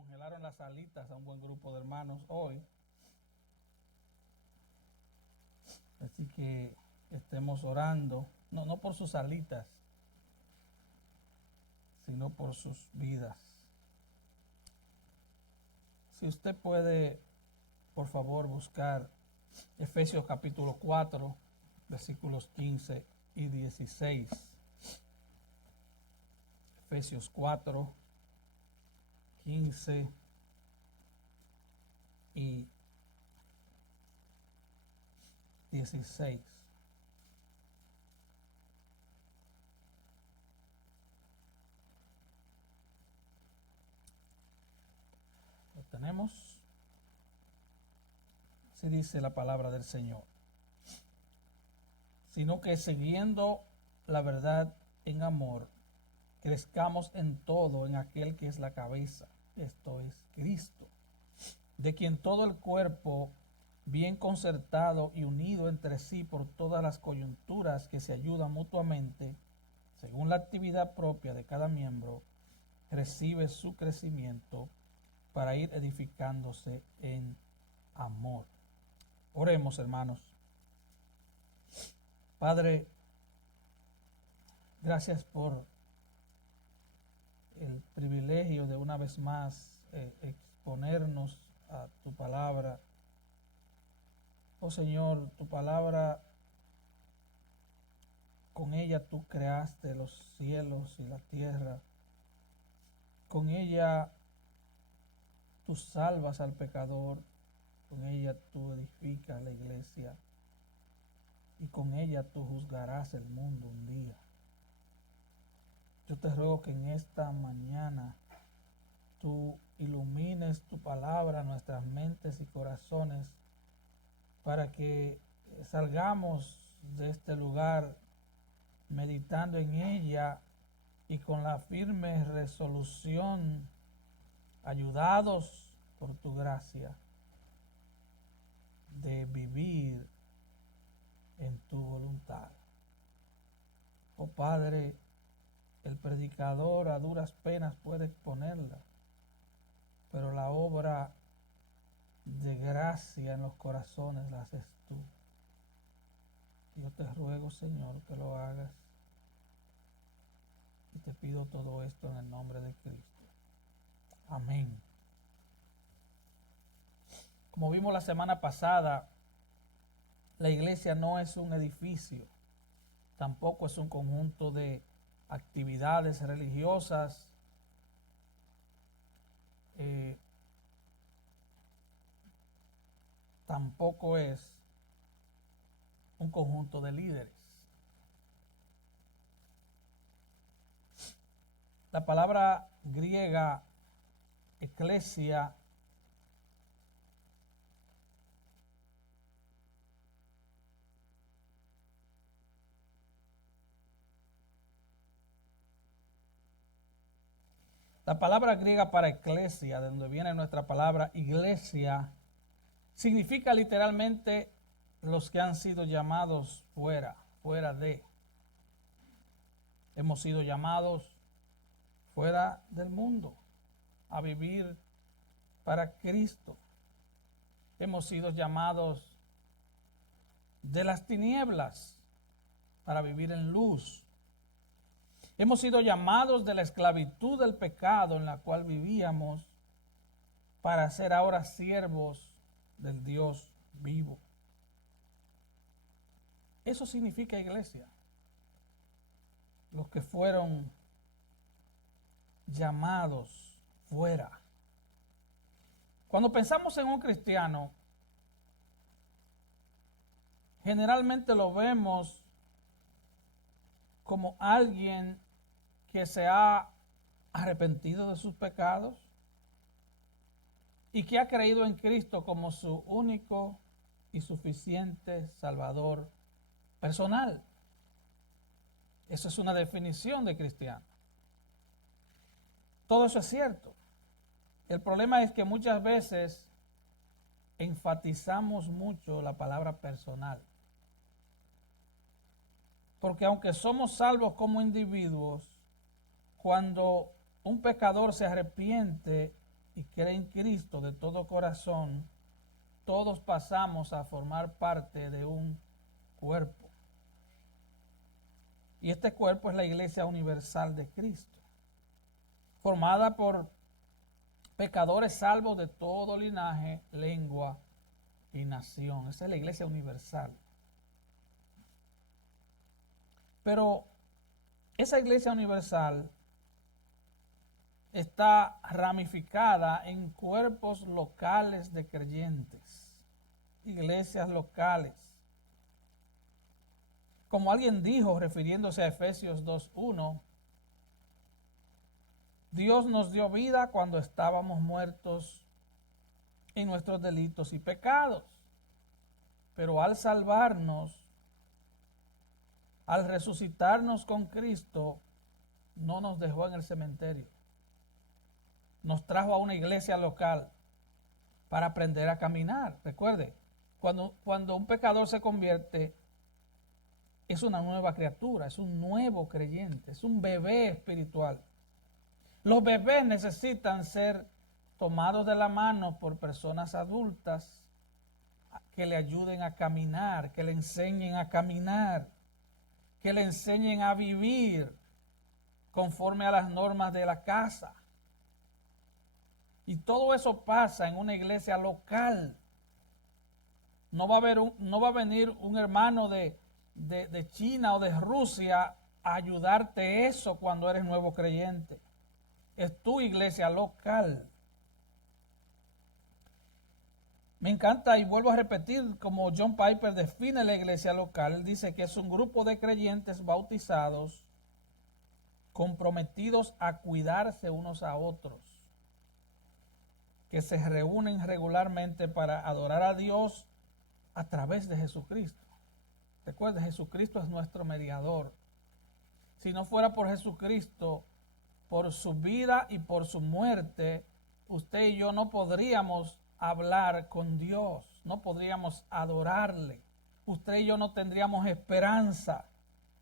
congelaron las alitas a un buen grupo de hermanos hoy. Así que estemos orando, no por sus alitas, sino por sus vidas. Si usted puede, por favor, buscar Efesios capítulo 4, versículos 15 y 16. Efesios 4, 15 y 16. ¿Lo tenemos? Así dice la palabra del Señor. Sino que siguiendo la verdad en amor, crezcamos en todo en aquel que es la cabeza, esto es Cristo, de quien todo el cuerpo, bien concertado y unido entre sí por todas las coyunturas que se ayudan mutuamente, según la actividad propia de cada miembro, recibe su crecimiento para ir edificándose en amor. Oremos, hermanos. Padre, gracias por el privilegio de una vez más exponernos a tu palabra. Oh Señor, tu palabra, con ella tú creaste los cielos y la tierra. Con ella tú salvas al pecador, con ella tú edificas la iglesia y con ella tú juzgarás el mundo un día. Yo te ruego que en esta mañana tú ilumines tu palabra a nuestras mentes y corazones para que salgamos de este lugar meditando en ella y con la firme resolución, ayudados por tu gracia, de vivir en tu voluntad. Oh Padre, el predicador a duras penas puede exponerla, pero la obra de gracia en los corazones la haces tú. Yo te ruego, Señor, que lo hagas y te pido todo esto en el nombre de Cristo. Amén. Como vimos la semana pasada, la iglesia no es un edificio, tampoco es un conjunto de actividades religiosas, tampoco es un conjunto de líderes. La palabra griega eclesia para eclesia, de donde viene nuestra palabra iglesia, significa literalmente los que han sido llamados fuera de. Hemos sido llamados fuera del mundo a vivir para Cristo. Hemos sido llamados de las tinieblas para vivir en luz. Hemos sido llamados de la esclavitud del pecado en la cual vivíamos para ser ahora siervos del Dios vivo. Eso significa iglesia. Los que fueron llamados fuera. Cuando pensamos en un cristiano, generalmente lo vemos como alguien que se ha arrepentido de sus pecados y que ha creído en Cristo como su único y suficiente Salvador personal. Eso es una definición de cristiano. Todo eso es cierto. El problema es que muchas veces enfatizamos mucho la palabra personal. Porque aunque somos salvos como individuos, cuando un pecador se arrepiente y cree en Cristo de todo corazón, todos pasamos a formar parte de un cuerpo. Y este cuerpo es la Iglesia Universal de Cristo, formada por pecadores salvos de todo linaje, lengua y nación. Esa es la Iglesia Universal. Pero esa Iglesia Universal está ramificada en cuerpos locales de creyentes, iglesias locales. Como alguien dijo, refiriéndose a Efesios 2:1, Dios nos dio vida cuando estábamos muertos en nuestros delitos y pecados, pero al salvarnos, al resucitarnos con Cristo, no nos dejó en el cementerio. Nos trajo a una iglesia local para aprender a caminar. Recuerde, cuando un pecador se convierte, es una nueva criatura, es un nuevo creyente, es un bebé espiritual. Los bebés necesitan ser tomados de la mano por personas adultas que le ayuden a caminar, que le enseñen a caminar, que le enseñen a vivir conforme a las normas de la casa. Y todo eso pasa en una iglesia local. No va a venir un hermano de China o de Rusia a ayudarte eso cuando eres nuevo creyente. Es tu iglesia local. Me encanta y vuelvo a repetir como John Piper define la iglesia local. Él dice que es un grupo de creyentes bautizados comprometidos a cuidarse unos a otros, que se reúnen regularmente para adorar a Dios a través de Jesucristo. Recuerde, Jesucristo es nuestro mediador. Si no fuera por Jesucristo, por su vida y por su muerte, usted y yo no podríamos hablar con Dios, no podríamos adorarle. Usted y yo no tendríamos esperanza.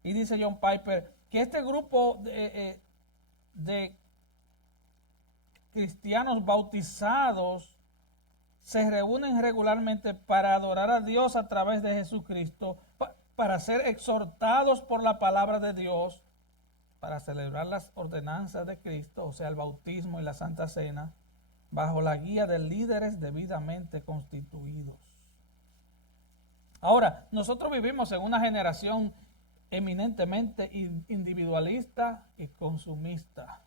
Y dice John Piper que este grupo de cristianos bautizados se reúnen regularmente para adorar a Dios a través de Jesucristo, para ser exhortados por la palabra de Dios, para celebrar las ordenanzas de Cristo, o sea, el bautismo y la Santa Cena, bajo la guía de líderes debidamente constituidos. Ahora, nosotros vivimos en una generación eminentemente individualista y consumista.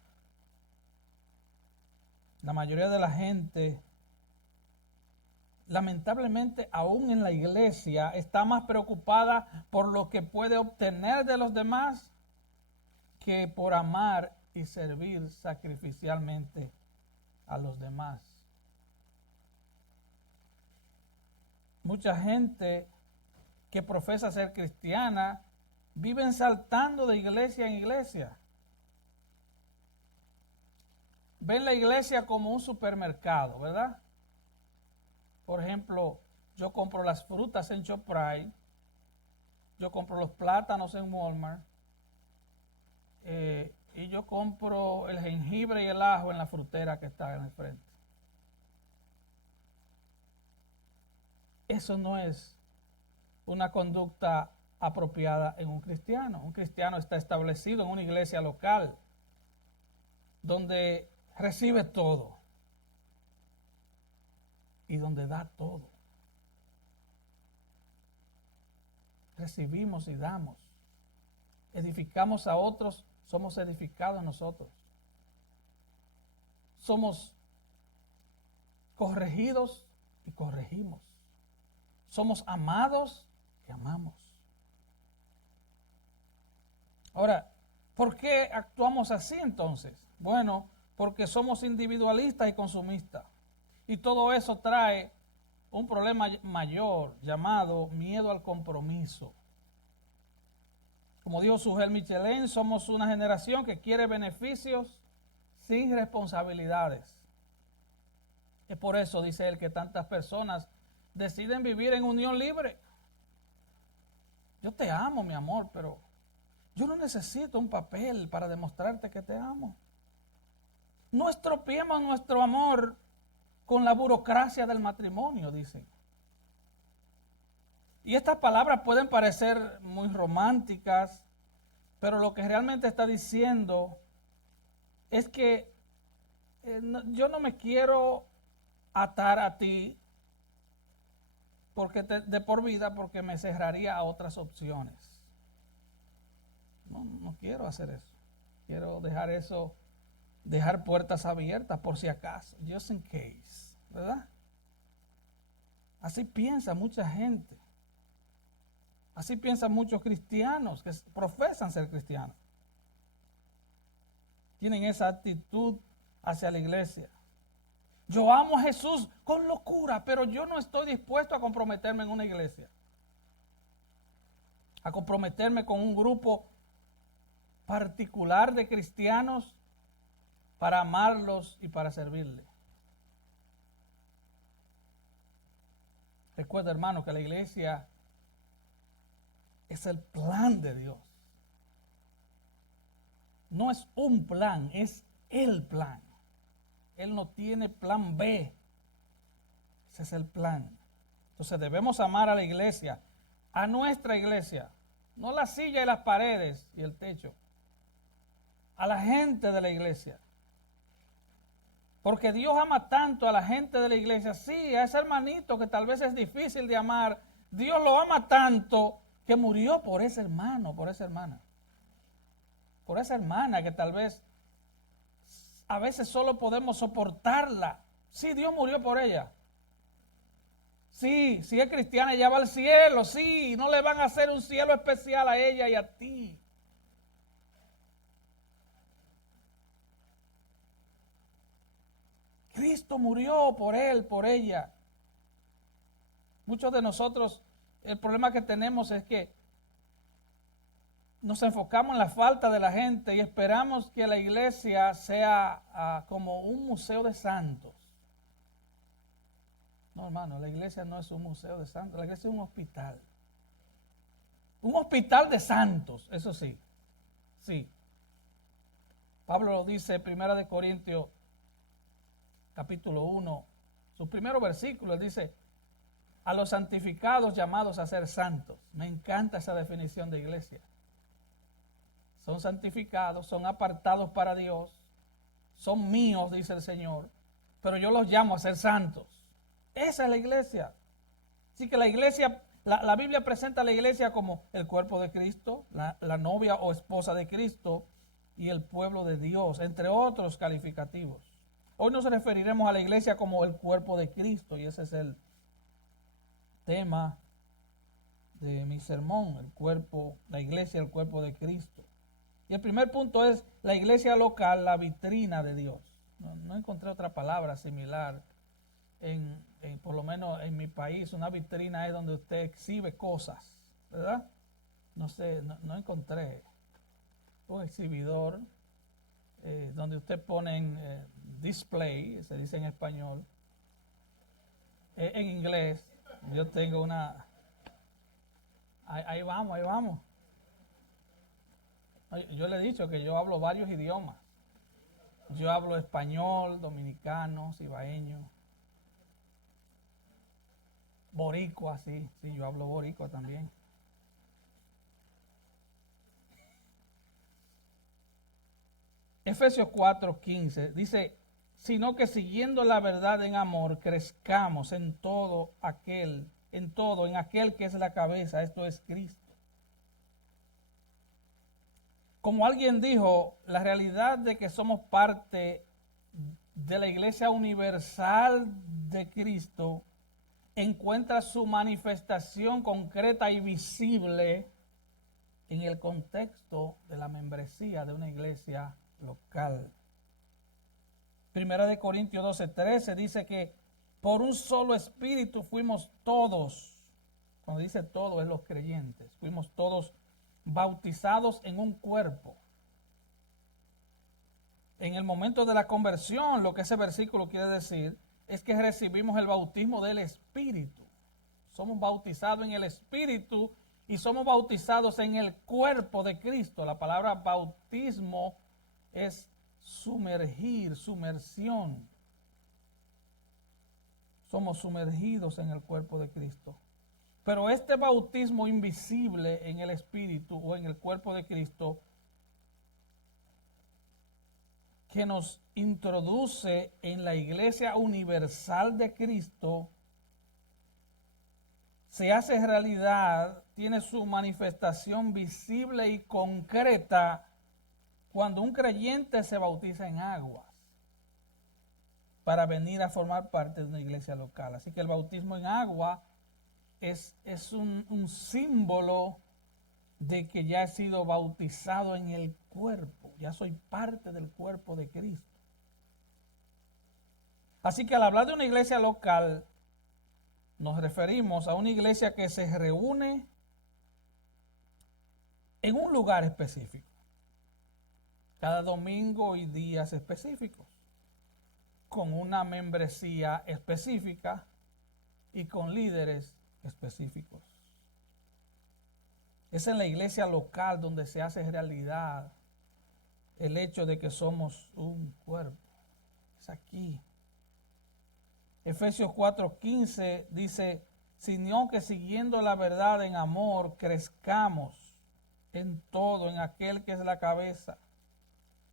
La mayoría de la gente, lamentablemente, aún en la iglesia, está más preocupada por lo que puede obtener de los demás que por amar y servir sacrificialmente a los demás. Mucha gente que profesa ser cristiana viven saltando de iglesia en iglesia. Ven la iglesia como un supermercado, ¿verdad? Por ejemplo, yo compro las frutas en ShopRite, yo compro los plátanos en Walmart, y yo compro el jengibre y el ajo en la frutera que está en el frente. Eso no es una conducta apropiada en un cristiano. Un cristiano está establecido en una iglesia local donde recibe todo y donde da todo. Recibimos y damos. Edificamos a otros, somos edificados nosotros. Somos corregidos y corregimos. Somos amados y amamos. Ahora, ¿por qué actuamos así entonces? Bueno, porque somos individualistas y consumistas. Y todo eso trae un problema mayor llamado miedo al compromiso. Como dijo Sujel Michelin, somos una generación que quiere beneficios sin responsabilidades. Es por eso, dice él, que tantas personas deciden vivir en unión libre. Yo te amo, mi amor, pero yo no necesito un papel para demostrarte que te amo. No estropeemos nuestro amor con la burocracia del matrimonio, dicen. Y estas palabras pueden parecer muy románticas, pero lo que realmente está diciendo es que yo no me quiero atar a ti porque de por vida, porque me cerraría a otras opciones. No quiero hacer eso. Quiero dejar puertas abiertas por si acaso, just in case, ¿verdad? Así piensa mucha gente. Así piensan muchos cristianos que profesan ser cristianos. Tienen esa actitud hacia la iglesia. Yo amo a Jesús con locura, pero yo no estoy dispuesto a comprometerme en una iglesia. A comprometerme con un grupo particular de cristianos para amarlos y para servirles. Recuerda, hermano, que la iglesia es el plan de Dios. No es un plan, es el plan. Él no tiene plan B. Ese es el plan. Entonces debemos amar a la iglesia, a nuestra iglesia, no la silla y las paredes y el techo, a la gente de la iglesia. Porque Dios ama tanto a la gente de la iglesia, sí, a ese hermanito que tal vez es difícil de amar, Dios lo ama tanto que murió por ese hermano, por esa hermana. Por esa hermana que tal vez a veces solo podemos soportarla. Sí, Dios murió por ella. Sí, si es cristiana, ella va al cielo. Sí, no le van a hacer un cielo especial a ella y a ti. Cristo murió por él, por ella. Muchos de nosotros, el problema que tenemos es que nos enfocamos en la falta de la gente y esperamos que la iglesia sea como un museo de santos. No, hermano, la iglesia no es un museo de santos, la iglesia es un hospital. Un hospital de santos, eso sí. Sí. Pablo lo dice en 1 Corintios, capítulo 1, su primer versículo, él dice, a los santificados llamados a ser santos. Me encanta esa definición de iglesia. Son santificados, son apartados para Dios, son míos, dice el Señor, pero yo los llamo a ser santos. Esa es la iglesia. Así que la iglesia, la Biblia presenta a la iglesia como el cuerpo de Cristo, la novia o esposa de Cristo y el pueblo de Dios, entre otros calificativos. Hoy nos referiremos a la iglesia como el cuerpo de Cristo y ese es el tema de mi sermón, el cuerpo, la iglesia, el cuerpo de Cristo. Y el primer punto es la iglesia local, la vitrina de Dios. No encontré otra palabra similar por lo menos en mi país. Una vitrina es donde usted exhibe cosas, ¿verdad? No sé, no encontré un exhibidor donde usted pone display, se dice en español, en inglés. Yo tengo una... Ahí vamos. Yo le he dicho que yo hablo varios idiomas. Yo hablo español, dominicano, cibaeño, boricua, sí, yo hablo boricua también. Efesios 4:15 dice, sino que siguiendo la verdad en amor, crezcamos en aquel que es la cabeza, esto es Cristo. Como alguien dijo, la realidad de que somos parte de la iglesia universal de Cristo encuentra su manifestación concreta y visible en el contexto de la membresía de una iglesia local. Primera de Corintios 12:13 dice que por un solo espíritu fuimos todos, cuando dice todos es los creyentes, fuimos todos bautizados en un cuerpo. En el momento de la conversión, lo que ese versículo quiere decir es que recibimos el bautismo del Espíritu. Somos bautizados en el Espíritu y somos bautizados en el cuerpo de Cristo. La palabra bautismo es sumersión. Somos sumergidos en el cuerpo de Cristo. Pero este bautismo invisible en el Espíritu o en el cuerpo de Cristo, que nos introduce en la Iglesia universal de Cristo, se hace realidad, tiene su manifestación visible y concreta cuando un creyente se bautiza en aguas para venir a formar parte de una iglesia local. Así que el bautismo en agua es un símbolo de que ya he sido bautizado en el cuerpo, ya soy parte del cuerpo de Cristo. Así que al hablar de una iglesia local, nos referimos a una iglesia que se reúne en un lugar específico, cada domingo y días específicos, con una membresía específica y con líderes específicos. Es en la iglesia local donde se hace realidad el hecho de que somos un cuerpo. Es aquí. Efesios 4:15 dice, sino que siguiendo la verdad en amor, crezcamos en todo, en aquel que es la cabeza.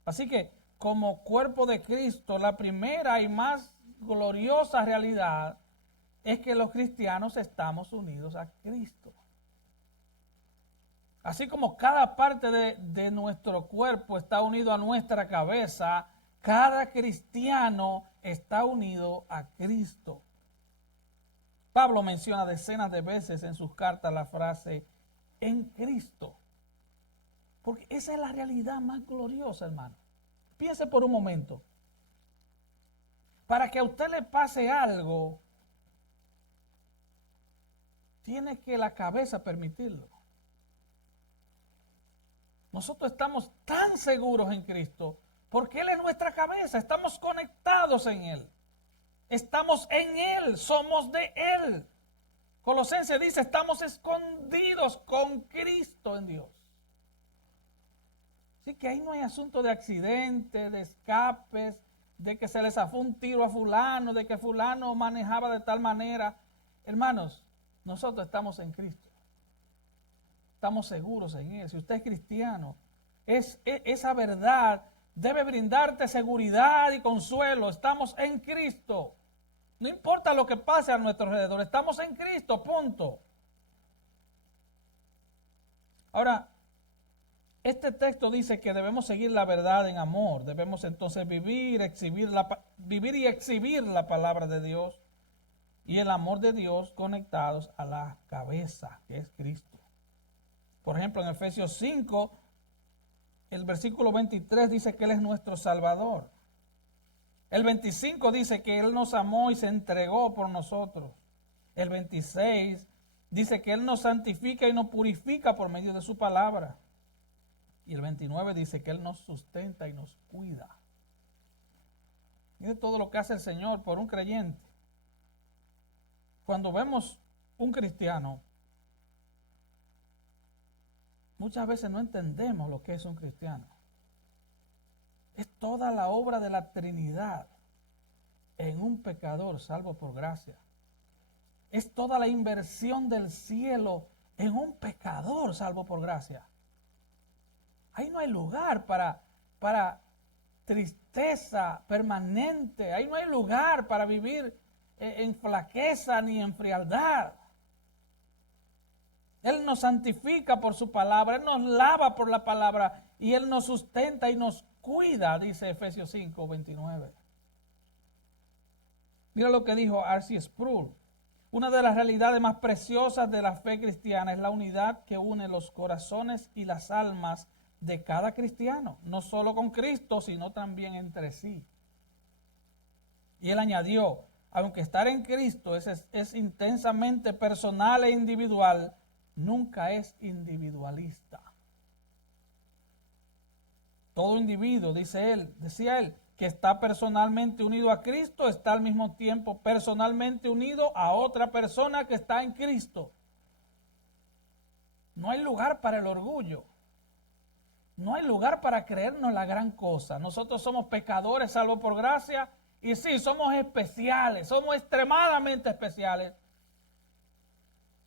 Así que como cuerpo de Cristo, la primera y más gloriosa realidad es que los cristianos estamos unidos a Cristo. Así como cada parte de nuestro cuerpo está unido a nuestra cabeza, cada cristiano está unido a Cristo. Pablo menciona decenas de veces en sus cartas la frase en Cristo. Porque esa es la realidad más gloriosa, hermano. Piense por un momento. Para que a usted le pase algo, tiene que la cabeza permitirlo. Nosotros estamos tan seguros en Cristo porque Él es nuestra cabeza, estamos conectados en Él. Estamos en Él, somos de Él. Colosenses dice, estamos escondidos con Cristo en Dios. Así que ahí no hay asunto de accidente, de escapes, de que se le zafó un tiro a fulano, de que fulano manejaba de tal manera. Hermanos, nosotros estamos en Cristo. Estamos seguros en Él. Si usted es cristiano, esa verdad debe brindarte seguridad y consuelo. Estamos en Cristo. No importa lo que pase a nuestro alrededor, estamos en Cristo, punto. Ahora, este texto dice que debemos seguir la verdad en amor. Debemos entonces vivir y exhibir la palabra de Dios y el amor de Dios conectados a la cabeza, que es Cristo. Por ejemplo, en Efesios 5, el versículo 23 dice que Él es nuestro Salvador. El 25 dice que Él nos amó y se entregó por nosotros. El 26 dice que Él nos santifica y nos purifica por medio de su palabra. Y el 29 dice que Él nos sustenta y nos cuida. Mire todo lo que hace el Señor por un creyente. Cuando vemos un cristiano, muchas veces no entendemos lo que es un cristiano. Es toda la obra de la Trinidad en un pecador salvo por gracia. Es toda la inversión del cielo en un pecador salvo por gracia. Ahí no hay lugar para tristeza permanente. Ahí no hay lugar para vivir en flaqueza ni en frialdad. Él nos santifica por su palabra, Él nos lava por la palabra y Él nos sustenta y nos cuida, dice Efesios 5, 29. Mira lo que dijo R.C. Sproul. Una de las realidades más preciosas de la fe cristiana es la unidad que une los corazones y las almas de cada cristiano, no solo con Cristo, sino también entre sí. Y él añadió, aunque estar en Cristo es intensamente personal e individual, nunca es individualista. Todo individuo, decía él, que está personalmente unido a Cristo, está al mismo tiempo personalmente unido a otra persona que está en Cristo. No hay lugar para el orgullo. No hay lugar para creernos la gran cosa. Nosotros somos pecadores salvos por gracia. Y sí, somos especiales, somos extremadamente especiales.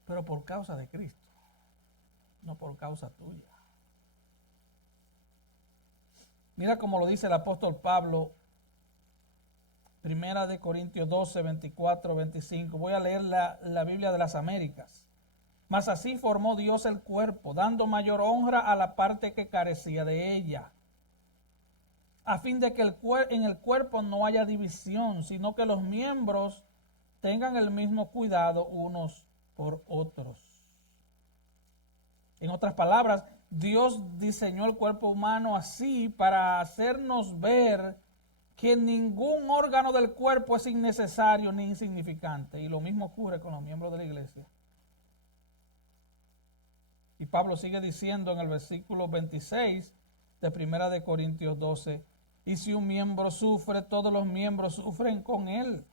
Pero por causa de Cristo, no por causa tuya. Mira cómo lo dice el apóstol Pablo, Primera de Corintios 12, 24, 25. Voy a leer la Biblia de las Américas. Mas así formó Dios el cuerpo, dando mayor honra a la parte que carecía de ella, a fin de que en el cuerpo no haya división, sino que los miembros tengan el mismo cuidado unos por otros. En otras palabras, Dios diseñó el cuerpo humano así para hacernos ver que ningún órgano del cuerpo es innecesario ni insignificante. Y lo mismo ocurre con los miembros de la iglesia. Y Pablo sigue diciendo en el versículo 26 de Primera de Corintios 12, y si un miembro sufre, todos los miembros sufren con él.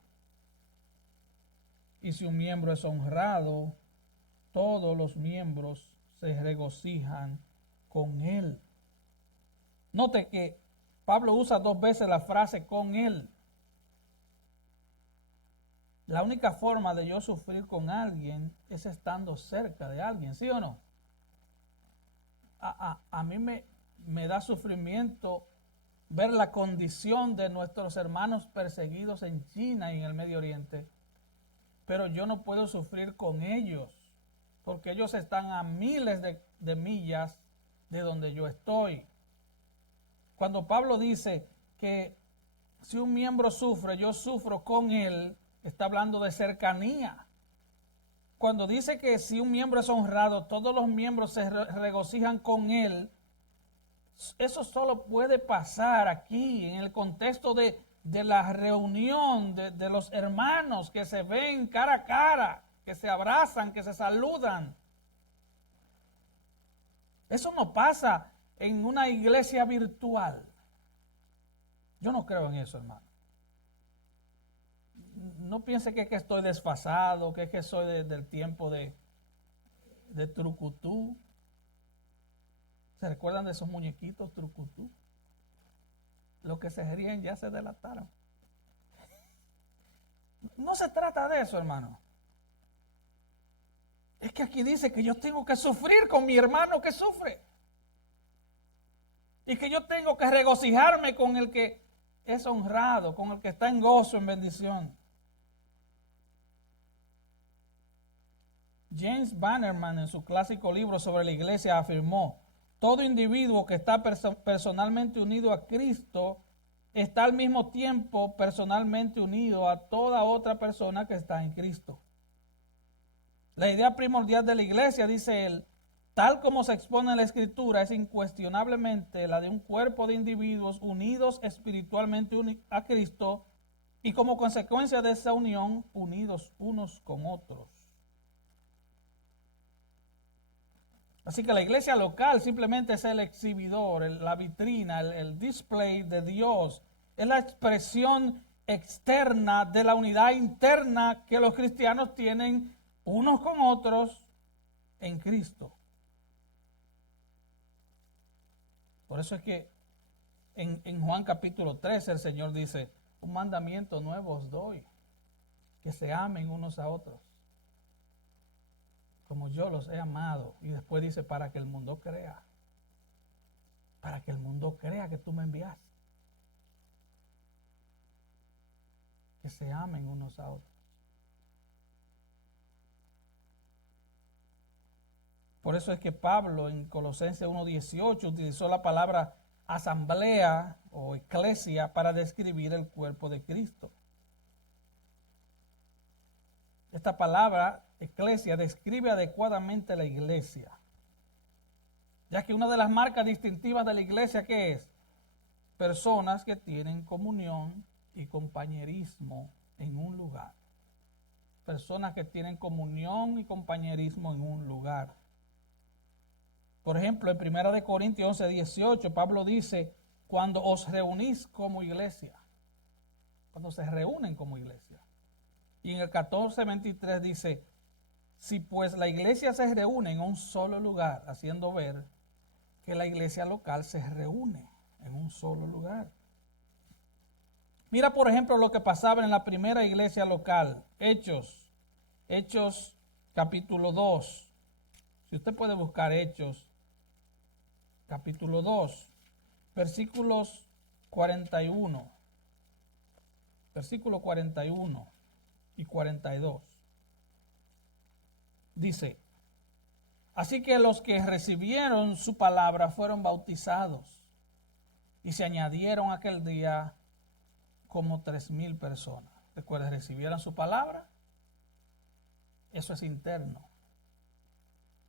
Y si un miembro es honrado, todos los miembros se regocijan con él. Note que Pablo usa 2 veces la frase con él. La única forma de yo sufrir con alguien es estando cerca de alguien, ¿sí o no? A mí me da sufrimiento ver la condición de nuestros hermanos perseguidos en China y en el Medio Oriente, pero yo no puedo sufrir con ellos, porque ellos están a miles de millas de donde yo estoy. Cuando Pablo dice que si un miembro sufre, yo sufro con él, está hablando de cercanía. Cuando dice que si un miembro es honrado, todos los miembros se regocijan con él, eso solo puede pasar aquí, en el contexto de la reunión de los hermanos que se ven cara a cara, que se abrazan, que se saludan. Eso no pasa en una iglesia virtual. Yo no creo en eso, hermano. No piense que estoy desfasado, que soy del tiempo de trucutú. ¿Se recuerdan de esos muñequitos trucutú? Los que se ríen ya se delataron. No se trata de eso, hermano. Es que aquí dice que yo tengo que sufrir con mi hermano que sufre. Y que yo tengo que regocijarme con el que es honrado, con el que está en gozo, en bendición. James Bannerman, en su clásico libro sobre la iglesia, afirmó: todo individuo que está personalmente unido a Cristo está al mismo tiempo personalmente unido a toda otra persona que está en Cristo. La idea primordial de la iglesia, dice él, tal como se expone en la Escritura, es incuestionablemente la de un cuerpo de individuos unidos espiritualmente a Cristo y como consecuencia de esa unión, unidos unos con otros. Así que la iglesia local simplemente es el exhibidor, la vitrina, el display de Dios. Es la expresión externa de la unidad interna que los cristianos tienen unos con otros en Cristo. Por eso es que en Juan capítulo 13 el Señor dice: un mandamiento nuevo os doy, que se amen unos a otros, como yo los he amado. Y después dice: para que el mundo crea. Para que el mundo crea que tú me enviaste. Que se amen unos a otros. Por eso es que Pablo en Colosenses 1:18 utilizó la palabra asamblea o eclesia para describir el cuerpo de Cristo. Esta palabra eclesia describe adecuadamente la iglesia, ya que una de las marcas distintivas de la iglesia, ¿qué es? Personas que tienen comunión y compañerismo en un lugar. Personas que tienen comunión y compañerismo en un lugar. Por ejemplo, en 1 Corintios 11:18, Pablo dice: cuando os reunís como iglesia. Cuando se reúnen como iglesia. Y en el 14:23 dice: si pues la iglesia se reúne en un solo lugar, haciendo ver que la iglesia local se reúne en un solo lugar. Mira, por ejemplo, lo que pasaba en la primera iglesia local, Hechos capítulo 2. Si usted puede buscar Hechos capítulo 2, versículos 41. Versículo 41 y 42. Dice: así que los que recibieron su palabra fueron bautizados, y se añadieron aquel día como 3,000 personas. Recuerden, recibieron su palabra, eso es interno.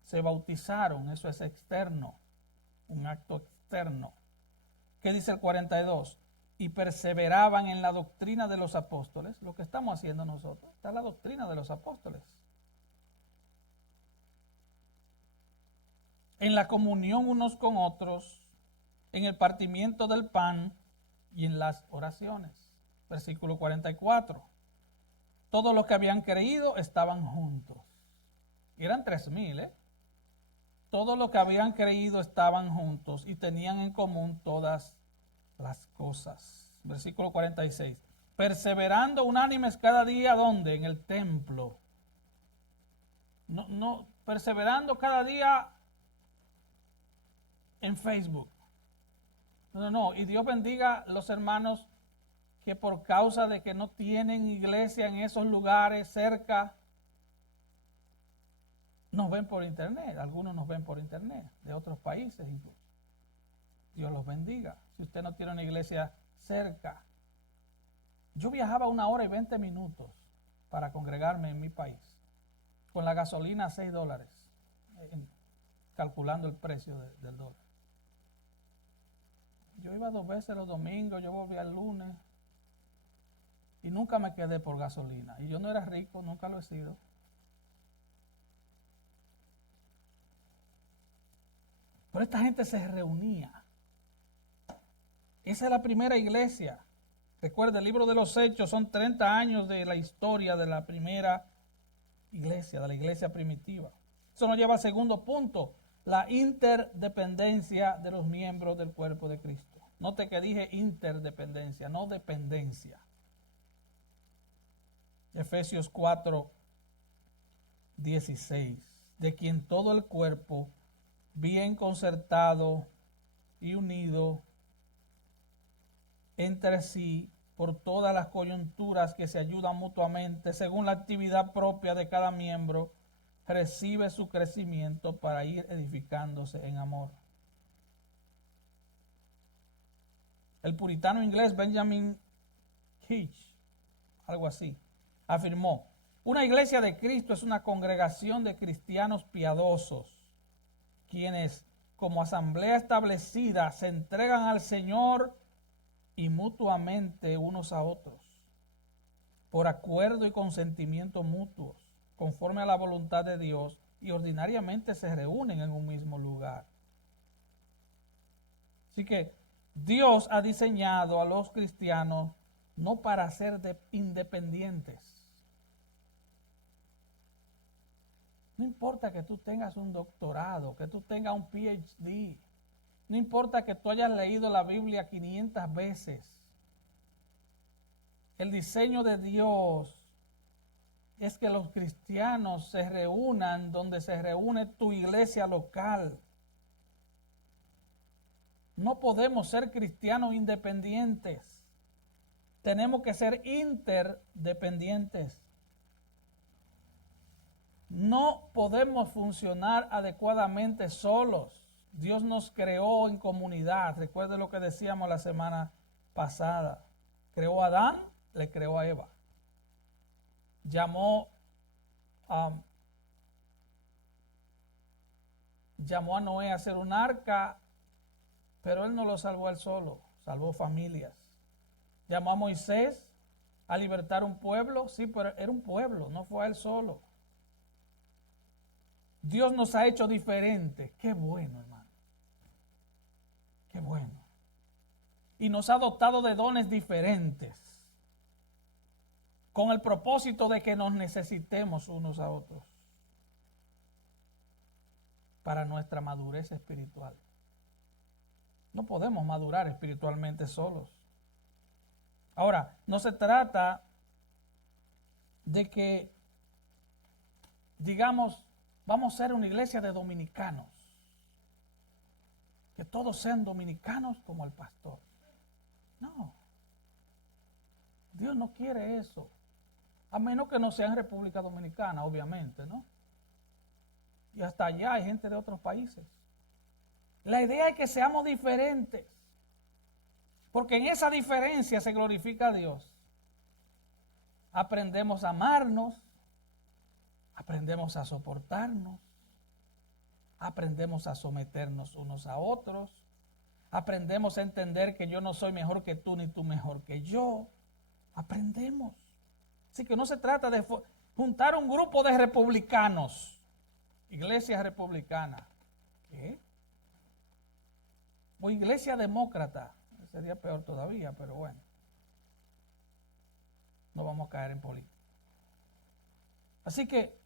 Se bautizaron, eso es externo, un acto externo. ¿Qué dice el 42? Y perseveraban en la doctrina de los apóstoles, lo que estamos haciendo nosotros, está la doctrina de los apóstoles. En la comunión unos con otros, en el partimiento del pan y en las oraciones. Versículo 44. Todos los que habían creído estaban juntos. Y eran 3,000, Todos los que habían creído estaban juntos y tenían en común todas las cosas. Versículo 46. Perseverando unánimes cada día, ¿dónde? En el templo. No, perseverando cada día en Facebook. No. Y Dios bendiga a los hermanos que por causa de que no tienen iglesia en esos lugares cerca, nos ven por internet. Algunos nos ven por internet, de otros países incluso. Dios los bendiga. Si usted no tiene una iglesia cerca. Yo viajaba 1 hora y 20 minutos para congregarme en mi país, con la gasolina a $6, calculando el precio del dólar. Yo iba 2 veces los domingos, yo volvía el lunes, y nunca me quedé por gasolina. Y yo no era rico, nunca lo he sido. Pero esta gente se reunía. Esa es la primera iglesia. Recuerda, el libro de los Hechos son 30 años de la historia de la primera iglesia, de la iglesia primitiva. Eso nos lleva al segundo punto, la interdependencia de los miembros del cuerpo de Cristo. Note que dije interdependencia, no dependencia. Efesios 4, 16. De quien todo el cuerpo, bien concertado y unido entre sí por todas las coyunturas que se ayudan mutuamente según la actividad propia de cada miembro, recibe su crecimiento para ir edificándose en amor. El puritano inglés Benjamin Hitch, algo así, afirmó: una iglesia de Cristo es una congregación de cristianos piadosos, quienes como asamblea establecida se entregan al Señor y mutuamente unos a otros, por acuerdo y consentimiento mutuos, conforme a la voluntad de Dios, y ordinariamente se reúnen en un mismo lugar. Así que Dios ha diseñado a los cristianos no para ser independientes. No importa que tú tengas un doctorado, que tú tengas un PhD, no importa que tú hayas leído la Biblia 500 veces. El diseño de Dios es que los cristianos se reúnan donde se reúne tu iglesia local. No podemos ser cristianos independientes. Tenemos que ser interdependientes. No podemos funcionar adecuadamente solos. Dios nos creó en comunidad. Recuerde lo que decíamos la semana pasada. Creó a Adán, le creó a Eva. Llamó a Noé a hacer un arca, pero él no lo salvó él solo, salvó familias. Llamó a Moisés a libertar un pueblo, sí, pero era un pueblo, no fue a él solo. Dios nos ha hecho diferentes. Qué bueno, hermano. Qué bueno. Y nos ha dotado de dones diferentes, con el propósito de que nos necesitemos unos a otros para nuestra madurez espiritual. No podemos madurar espiritualmente solos. Ahora, no se trata de que, digamos, vamos a ser una iglesia de dominicanos. Que todos sean dominicanos como el pastor. No. Dios no quiere eso. A menos que no sea en República Dominicana, obviamente, ¿no? Y hasta allá hay gente de otros países. La idea es que seamos diferentes. Porque en esa diferencia se glorifica a Dios. Aprendemos a amarnos. Aprendemos a soportarnos. Aprendemos a someternos unos a otros. Aprendemos a entender que yo no soy mejor que tú ni tú mejor que yo. Aprendemos. Así que no se trata de juntar un grupo de republicanos. Iglesia republicana. ¿Qué? O iglesia demócrata. Sería peor todavía, pero bueno. No vamos a caer en política. Así que,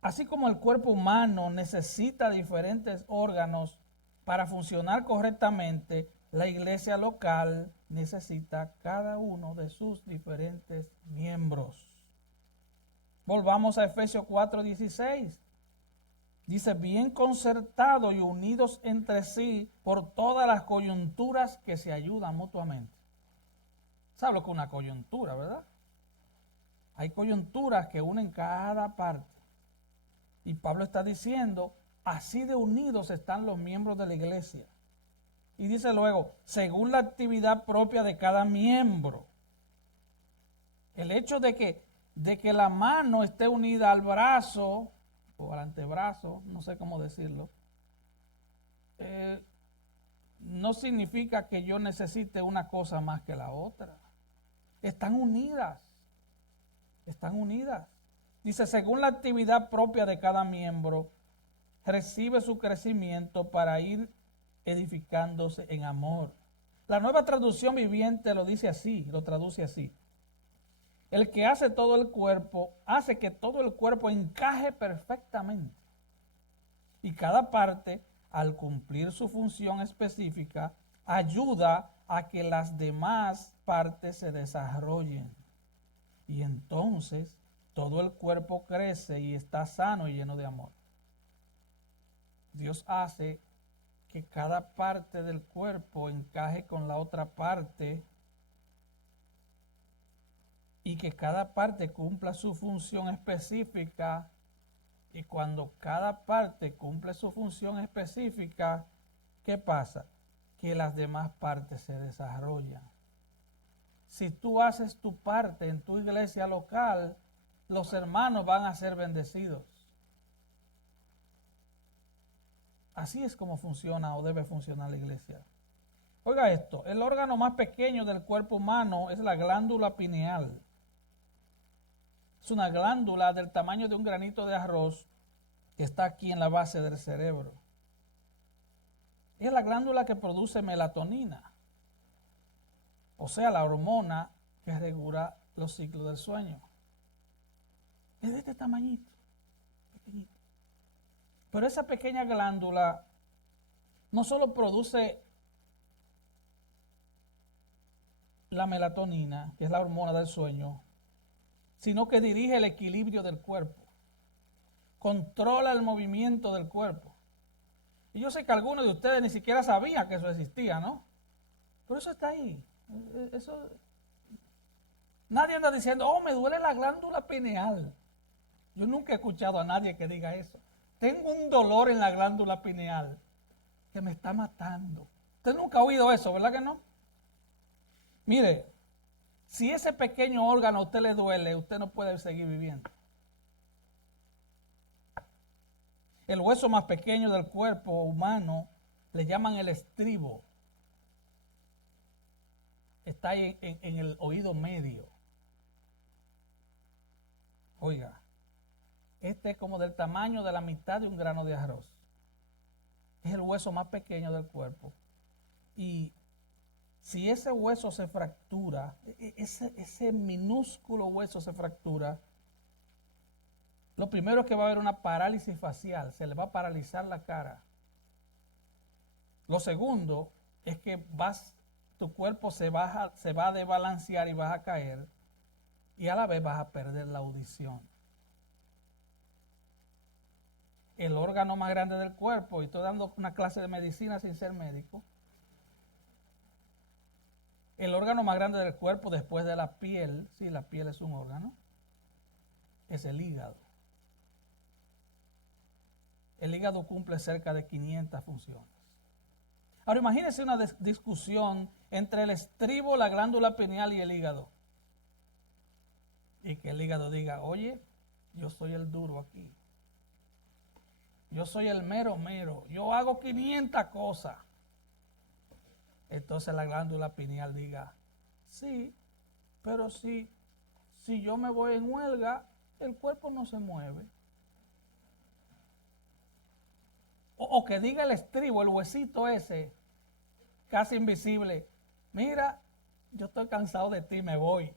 así como el cuerpo humano necesita diferentes órganos para funcionar correctamente, la iglesia local necesita cada uno de sus diferentes miembros. Volvamos a Efesios 4:16. Dice, bien concertados y unidos entre sí por todas las coyunturas que se ayudan mutuamente. ¿Sabe lo que es una coyuntura, verdad? Hay coyunturas que unen cada parte. Y Pablo está diciendo, así de unidos están los miembros de la iglesia. Y dice luego, según la actividad propia de cada miembro. El hecho de que la mano esté unida al brazo o al antebrazo, no sé cómo decirlo, no significa que yo necesite una cosa más que la otra. Están unidas. Están unidas. Dice, según la actividad propia de cada miembro, recibe su crecimiento para ir edificándose en amor. La Nueva Traducción Viviente lo dice así, lo traduce así. El que hace todo el cuerpo, hace que todo el cuerpo encaje perfectamente. Y cada parte, al cumplir su función específica, ayuda a que las demás partes se desarrollen. Y entonces todo el cuerpo crece y está sano y lleno de amor. Dios hace que cada parte del cuerpo encaje con la otra parte y que cada parte cumpla su función específica. Y cuando cada parte cumple su función específica, ¿qué pasa? Que las demás partes se desarrollan. Si tú haces tu parte en tu iglesia local, los hermanos van a ser bendecidos. Así es como funciona o debe funcionar la iglesia. Oiga esto, el órgano más pequeño del cuerpo humano es la glándula pineal. Es una glándula del tamaño de un granito de arroz que está aquí en la base del cerebro. Es la glándula que produce melatonina, o sea, la hormona que regula los ciclos del sueño. Es de este tamañito, pequeñito. Pero esa pequeña glándula no solo produce la melatonina, que es la hormona del sueño, sino que dirige el equilibrio del cuerpo, controla el movimiento del cuerpo. Y yo sé que algunos de ustedes ni siquiera sabían que eso existía, ¿no? Pero eso está ahí. Eso, nadie anda diciendo, oh, me duele la glándula pineal. Yo nunca he escuchado a nadie que diga eso. Tengo un dolor en la glándula pineal que me está matando. Usted nunca ha oído eso, ¿verdad que no? Mire, si ese pequeño órgano a usted le duele, usted no puede seguir viviendo. El hueso más pequeño del cuerpo humano le llaman el estribo. Está ahí en el oído medio. Oiga, este es como del tamaño de la mitad de un grano de arroz. Es el hueso más pequeño del cuerpo. Y si ese hueso se fractura, ese minúsculo hueso se fractura, lo primero es que va a haber una parálisis facial, se le va a paralizar la cara. Lo segundo es que tu cuerpo se va a desbalancear y vas a caer, y a la vez vas a perder la audición. El órgano más grande del cuerpo, y estoy dando una clase de medicina sin ser médico, el órgano más grande del cuerpo después de la piel, sí, la piel es un órgano, es el hígado. El hígado cumple cerca de 500 funciones. Ahora imagínense una discusión entre el estribo, la glándula pineal y el hígado. Y que el hígado diga, oye, yo soy el duro aquí. Yo soy el mero mero. Yo hago 500 cosas. Entonces la glándula pineal diga, sí, pero si yo me voy en huelga, el cuerpo no se mueve. O que diga el estribo, el huesito ese, casi invisible, mira, yo estoy cansado de ti, me voy.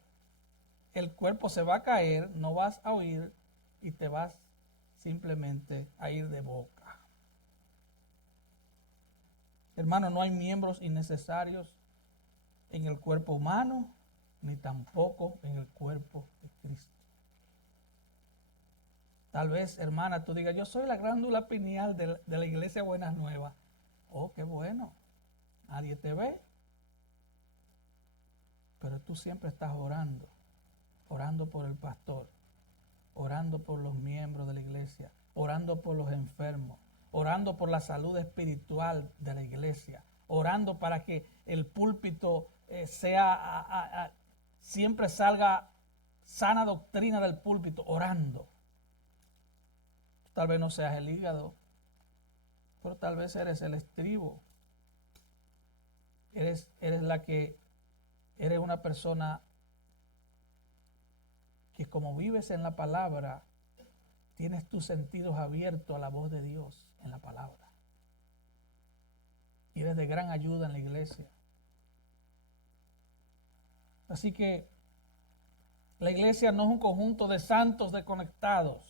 El cuerpo se va a caer, no vas a oír y te vas simplemente a ir de boca. Hermano, no hay miembros innecesarios en el cuerpo humano, ni tampoco en el cuerpo de Cristo. Tal vez, hermana, tú digas, yo soy la glándula pineal de la iglesia Buenas Nuevas. Oh, qué bueno. Nadie te ve. Pero tú siempre estás orando. Orando por el pastor. Orando por los miembros de la iglesia. Orando por los enfermos. Orando por la salud espiritual de la iglesia. Orando para que el púlpito siempre salga sana doctrina del púlpito. Orando. Tal vez no seas el hígado, pero tal vez eres el estribo. Eres una persona que como vives en la palabra, tienes tus sentidos abiertos a la voz de Dios en la palabra. Y eres de gran ayuda en la iglesia. Así que la iglesia no es un conjunto de santos desconectados,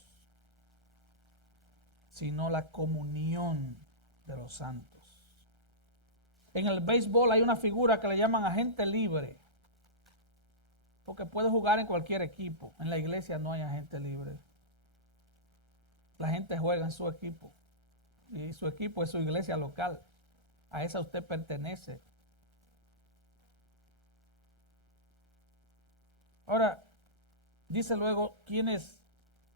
sino la comunión de los santos. En el béisbol hay una figura que le llaman agente libre, porque puede jugar en cualquier equipo. En la iglesia no hay agente libre. La gente juega en su equipo, y su equipo es su iglesia local. A esa usted pertenece. Ahora, dice luego, quienes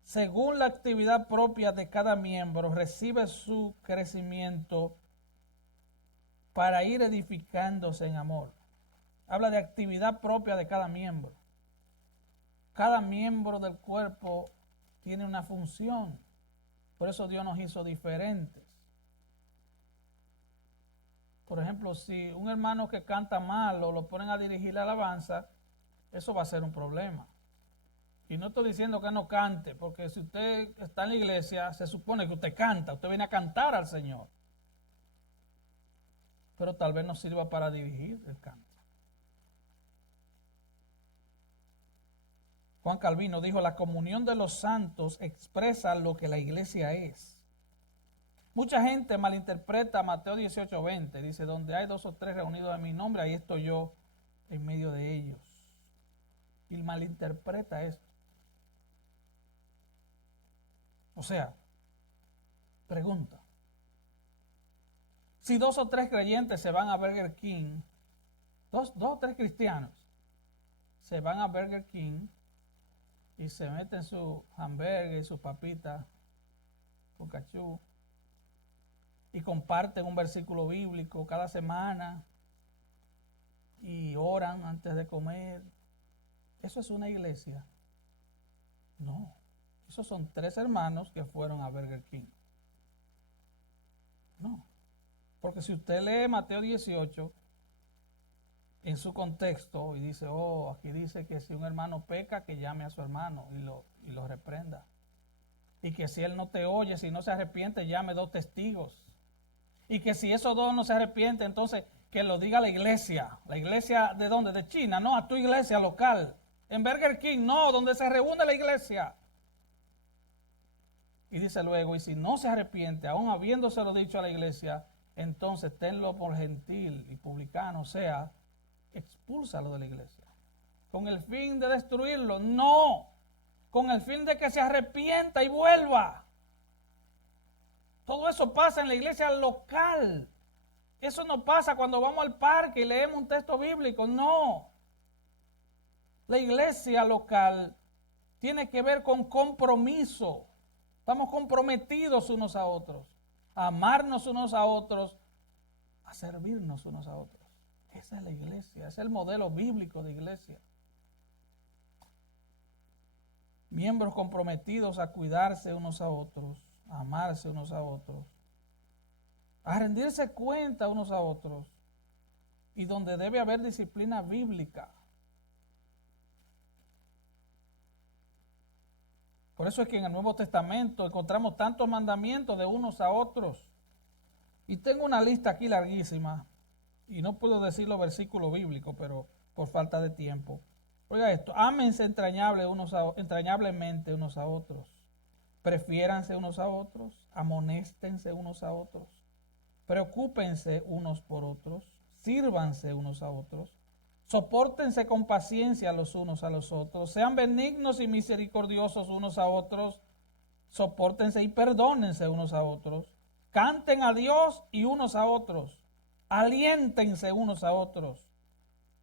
según la actividad propia de cada miembro, recibe su crecimiento para ir edificándose en amor. Habla de actividad propia de cada miembro. Cada miembro del cuerpo tiene una función. Por eso Dios nos hizo diferentes. Por ejemplo, si un hermano que canta mal o lo ponen a dirigir la alabanza, eso va a ser un problema. Y no estoy diciendo que no cante, porque si usted está en la iglesia, se supone que usted canta, usted viene a cantar al Señor. Pero tal vez no sirva para dirigir el canto. Juan Calvino dijo, la comunión de los santos expresa lo que la iglesia es. Mucha gente malinterpreta Mateo 18:20, dice, donde hay 2 o 3 reunidos en mi nombre, ahí estoy yo en medio de ellos. Y malinterpreta esto. O sea, pregunta, si 2 o 3 creyentes se van a Burger King, dos o tres cristianos se van a Burger King y se meten su hamburger y su papita con cachú y comparten un versículo bíblico cada semana y oran antes de comer, ¿eso es una iglesia? No. Esos son 3 hermanos que fueron a Burger King. No. Porque si usted lee Mateo 18 en su contexto y dice, oh, aquí dice que si un hermano peca, que llame a su hermano y lo reprenda. Y que si él no te oye, si no se arrepiente, llame 2 testigos. Y que si esos 2 no se arrepienten, entonces que lo diga la iglesia. ¿La iglesia de dónde? De China. No, a tu iglesia local. En Burger King, no, donde se reúne la iglesia. Y dice luego, y si no se arrepiente, aún habiéndoselo dicho a la iglesia, entonces tenlo por gentil y publicano, o sea, expúlsalo de la iglesia. ¿Con el fin de destruirlo? No, con el fin de que se arrepienta y vuelva. Todo eso pasa en la iglesia local. Eso no pasa cuando vamos al parque y leemos un texto bíblico, no. La iglesia local tiene que ver con compromiso. Estamos comprometidos unos a otros, a amarnos unos a otros, a servirnos unos a otros. Esa es la iglesia, es el modelo bíblico de iglesia. Miembros comprometidos a cuidarse unos a otros, a amarse unos a otros, a rendirse cuenta unos a otros, y donde debe haber disciplina bíblica. Por eso es que en el Nuevo Testamento encontramos tantos mandamientos de unos a otros. Y tengo una lista aquí larguísima, y no puedo decir los versículos bíblicos, pero por falta de tiempo. Oiga esto, ámense entrañablemente unos a otros, prefiéranse unos a otros, amonéstense unos a otros, preocúpense unos por otros, sírvanse unos a otros, sopórtense con paciencia los unos a los otros, sean benignos y misericordiosos unos a otros, sopórtense y perdónense unos a otros, canten a Dios y unos a otros, aliéntense unos a otros,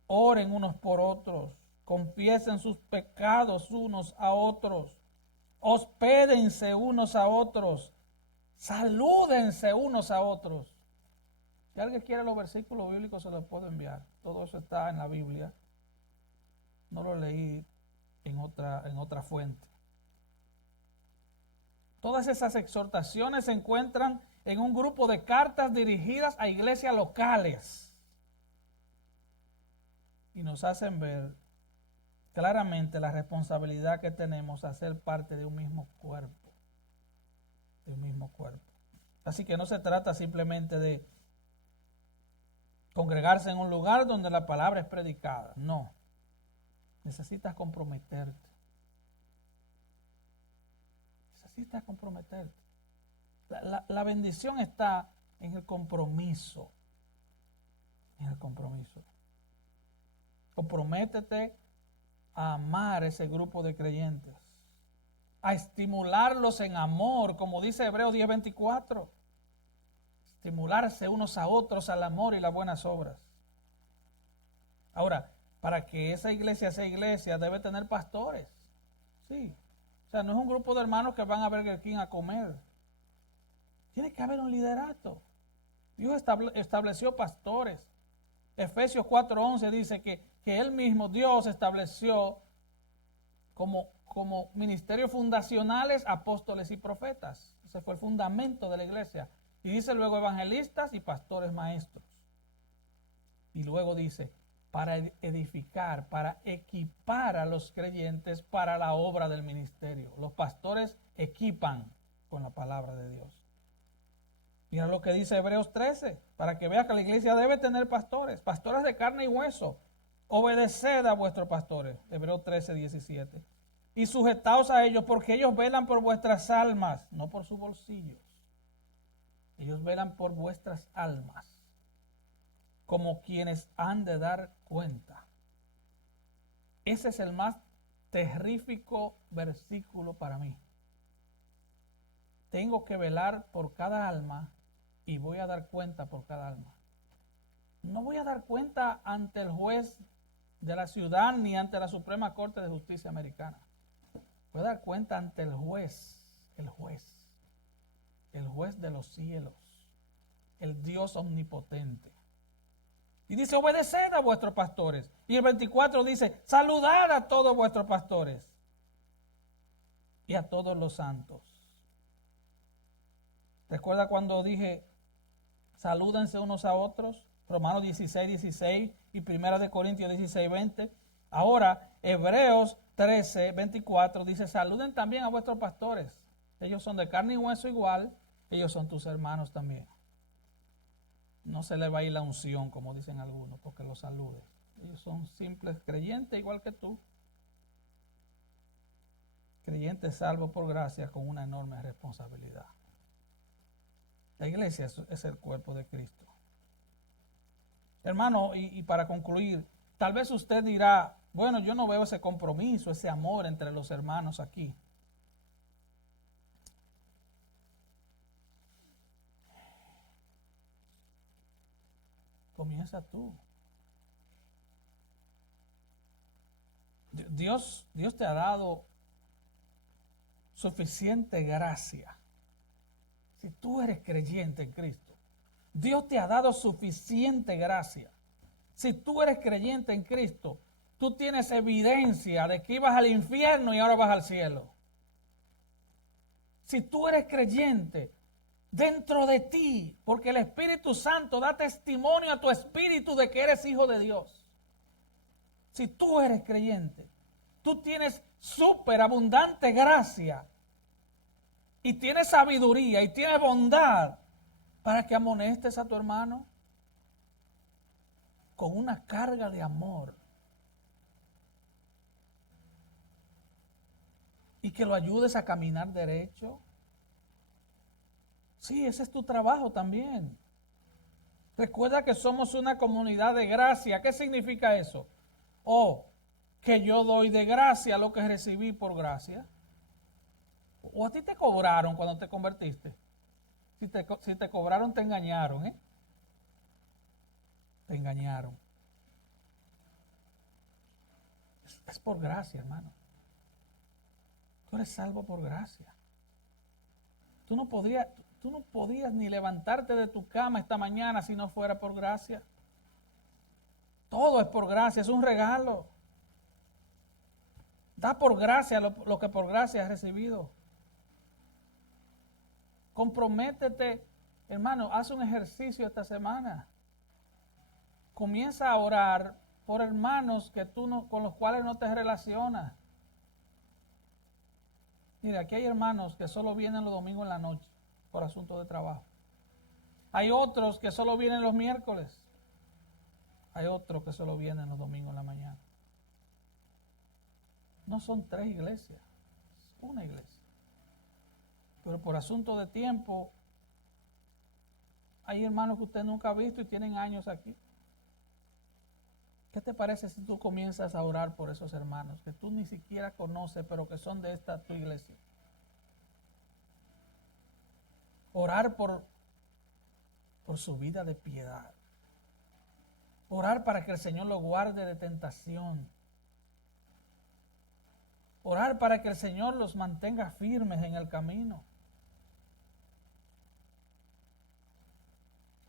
oren unos por otros, confiesen sus pecados unos a otros, hospédense unos a otros, salúdense unos a otros. Si alguien quiere los versículos bíblicos, se los puedo enviar. Todo eso está en la Biblia. No lo leí en otra fuente. Todas esas exhortaciones se encuentran en un grupo de cartas dirigidas a iglesias locales. Y nos hacen ver claramente la responsabilidad que tenemos a ser parte de un mismo cuerpo. De un mismo cuerpo. Así que no se trata simplemente de congregarse en un lugar donde la palabra es predicada. No. Necesitas comprometerte. Necesitas comprometerte. La bendición está en el compromiso. En el compromiso. Comprométete a amar ese grupo de creyentes. A estimularlos en amor, como dice Hebreos 10:24. Estimularse unos a otros al amor y las buenas obras. Ahora, para que esa iglesia sea iglesia, debe tener pastores. Sí. O sea, no es un grupo de hermanos que van a Burger King a comer. Tiene que haber un liderato. Dios estableció pastores. Efesios 4:11 dice que Él mismo, Dios, estableció como ministerios fundacionales, apóstoles y profetas. Ese fue el fundamento de la iglesia. Y dice luego evangelistas y pastores maestros. Y luego dice, para edificar, para equipar a los creyentes para la obra del ministerio. Los pastores equipan con la palabra de Dios. Mira lo que dice Hebreos 13, para que veas que la iglesia debe tener pastores, pastores de carne y hueso. Obedeced a vuestros pastores, Hebreos 13:17. Y sujetaos a ellos, porque ellos velan por vuestras almas, no por sus bolsillos. Ellos velan por vuestras almas, como quienes han de dar cuenta. Ese es el más terrífico versículo para mí. Tengo que velar por cada alma y voy a dar cuenta por cada alma. No voy a dar cuenta ante el juez de la ciudad ni ante la Suprema Corte de Justicia Americana. Voy a dar cuenta ante el juez de los cielos, el Dios omnipotente. Y dice, obedeced a vuestros pastores. Y el 24 dice, saludad a todos vuestros pastores y a todos los santos. ¿Recuerda cuando dije, salúdense unos a otros? Romanos 16:16 y 1 Corintios 16:20. Ahora, Hebreos 13:24 dice, saluden también a vuestros pastores. Ellos son de carne y hueso igual, ellos son tus hermanos también. No se le va a ir la unción, como dicen algunos, porque los saludes. Ellos son simples creyentes igual que tú. Creyentes salvos por gracia con una enorme responsabilidad. La iglesia es el cuerpo de Cristo. Hermano, y para concluir, tal vez usted dirá, bueno, yo no veo ese compromiso, ese amor entre los hermanos aquí. Comienza tú. Dios te ha dado suficiente gracia. Si tú eres creyente en Cristo, Dios te ha dado suficiente gracia. Si tú eres creyente en Cristo, tú tienes evidencia de que ibas al infierno y ahora vas al cielo. Si tú eres creyente, dentro de ti, porque el Espíritu Santo da testimonio a tu espíritu de que eres hijo de Dios. Si tú eres creyente, tú tienes súper abundante gracia y tienes sabiduría y tienes bondad para que amonestes a tu hermano con una carga de amor y que lo ayudes a caminar derecho. Sí, ese es tu trabajo también. Recuerda que somos una comunidad de gracia. ¿Qué significa eso? Que yo doy de gracia lo que recibí por gracia. O a ti te cobraron cuando te convertiste. Si te cobraron, te engañaron, ¿eh? Te engañaron. Es por gracia, hermano. Tú eres salvo por gracia. Tú no podías ni levantarte de tu cama esta mañana si no fuera por gracia. Todo es por gracia, es un regalo. Da por gracia lo que por gracia has recibido. Comprométete, hermano, haz un ejercicio esta semana. Comienza a orar por hermanos con los cuales no te relacionas. Mira, aquí hay hermanos que solo vienen los domingos en la noche por asuntos de trabajo. Hay otros que solo vienen los miércoles. Hay otros que solo vienen los domingos en la mañana. No son 3 iglesias, es una iglesia. Pero por asunto de tiempo, hay hermanos que usted nunca ha visto y tienen años aquí. ¿Qué te parece si tú comienzas a orar por esos hermanos que tú ni siquiera conoces, pero que son de esta tu iglesia? Orar por su vida de piedad. Orar para que el Señor lo guarde de tentación. Orar para que el Señor los mantenga firmes en el camino.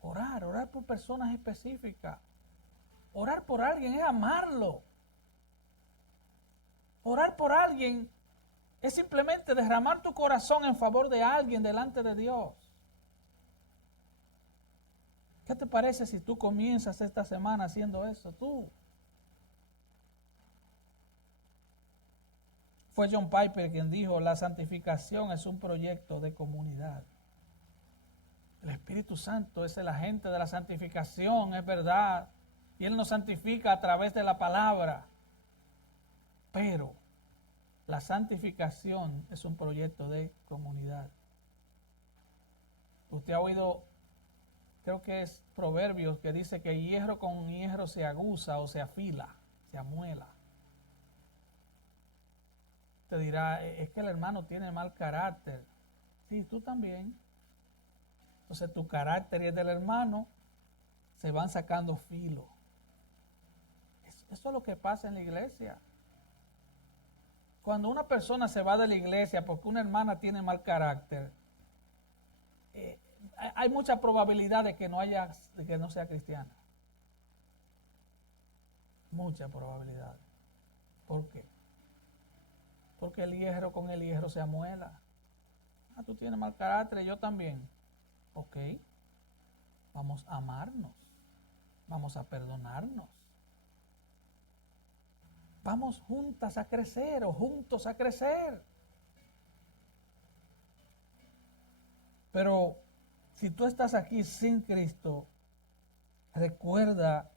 Orar por personas específicas. Orar por alguien es amarlo. Orar por alguien es simplemente derramar tu corazón en favor de alguien delante de Dios. ¿Qué te parece si tú comienzas esta semana haciendo eso? Tú. Fue John Piper quien dijo, la santificación es un proyecto de comunidad. El Espíritu Santo es el agente de la santificación, es verdad. Y Él nos santifica a través de la palabra. Pero la santificación es un proyecto de comunidad. Usted ha oído, creo que es Proverbios, que dice que hierro con hierro se aguza o se afila, se amuela. Te dirá, es que el hermano tiene mal carácter. Sí, tú también. Entonces tu carácter y el del hermano se van sacando filo. Eso es lo que pasa en la iglesia. Cuando una persona se va de la iglesia porque una hermana tiene mal carácter, hay mucha probabilidad de que no sea cristiana. Mucha probabilidad. ¿Por qué? Porque el hierro con el hierro se amuela. Tú tienes mal carácter, yo también. Ok, vamos a amarnos, vamos a perdonarnos. Vamos juntas a crecer o juntos a crecer. Pero si tú estás aquí sin Cristo, recuerda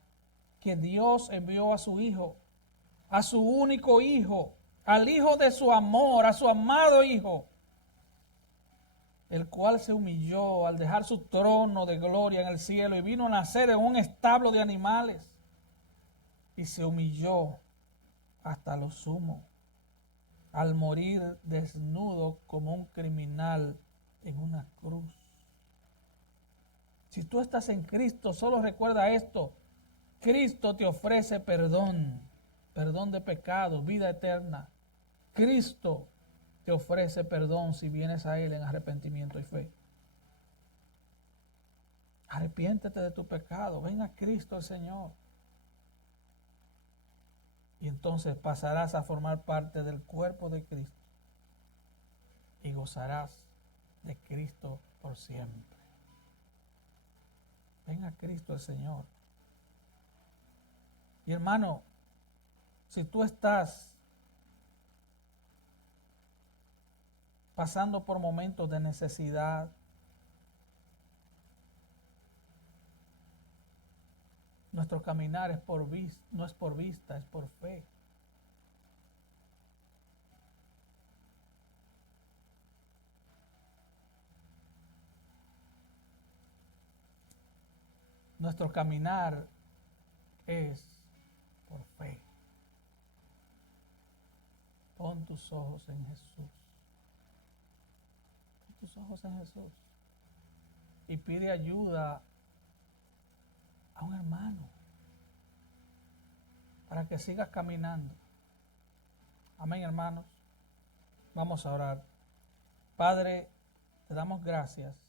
que Dios envió a su Hijo, a su único Hijo, al Hijo de su amor, a su amado Hijo, el cual se humilló al dejar su trono de gloria en el cielo y vino a nacer en un establo de animales y se humilló hasta lo sumo, al morir desnudo como un criminal en una cruz. Si tú estás en Cristo, solo recuerda esto: Cristo te ofrece perdón, perdón de pecados, vida eterna. Cristo te ofrece perdón si vienes a Él en arrepentimiento y fe. Arrepiéntete de tu pecado, ven a Cristo el Señor. Y entonces pasarás a formar parte del cuerpo de Cristo y gozarás de Cristo por siempre. Ven a Cristo el Señor. Y hermano, si tú estás pasando por momentos de necesidad, nuestro caminar es no es por vista, es por fe. Nuestro caminar es por fe. Pon tus ojos en Jesús. Pon tus ojos en Jesús. Y pide ayuda a un hermano para que sigas caminando. Amén, hermanos. Vamos a orar. Padre, te damos gracias